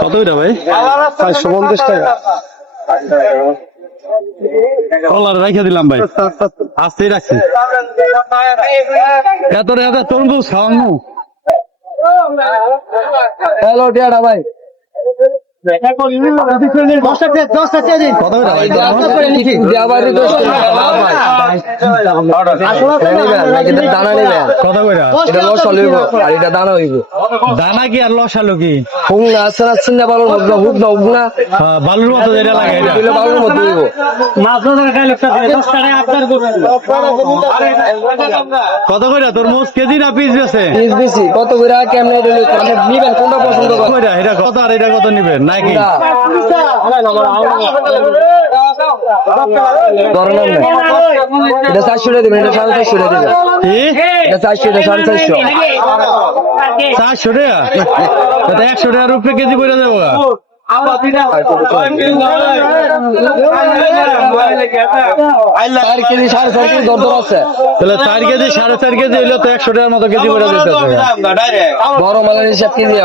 কত এটা ভাই? 450 টাকা। কলার রেখে দিলাম ভাই, আস্তেই রাখছি। এত তরমুজ খাওয়ানো। হ্যালো টিয়াটা ভাই, দানা কি আর লসালো কি? বালুর মতো যেটা লাগে কত করে তরমুজ কেজি না পিস আছে? কত করে কেমনে নিবেন, কোনটা পছন্দ করেন? এটা কত আর এটা কত নিবেন নাকি? এটা 400 টাকা দিবেন, এটা 450 টাকা দিবেন। এটা 400, এটা 450। 400 টাকা? 100 টাকার উপরে কেজি পড়ে যাবো। কেজি 4.5 কেজি দর আছে, তাহলে 4 কেজি 4.5 কেজি হইলে তো 100 টাকার মতো কেজি পড়ে যেতে। বড় মালের হিসাব কেজি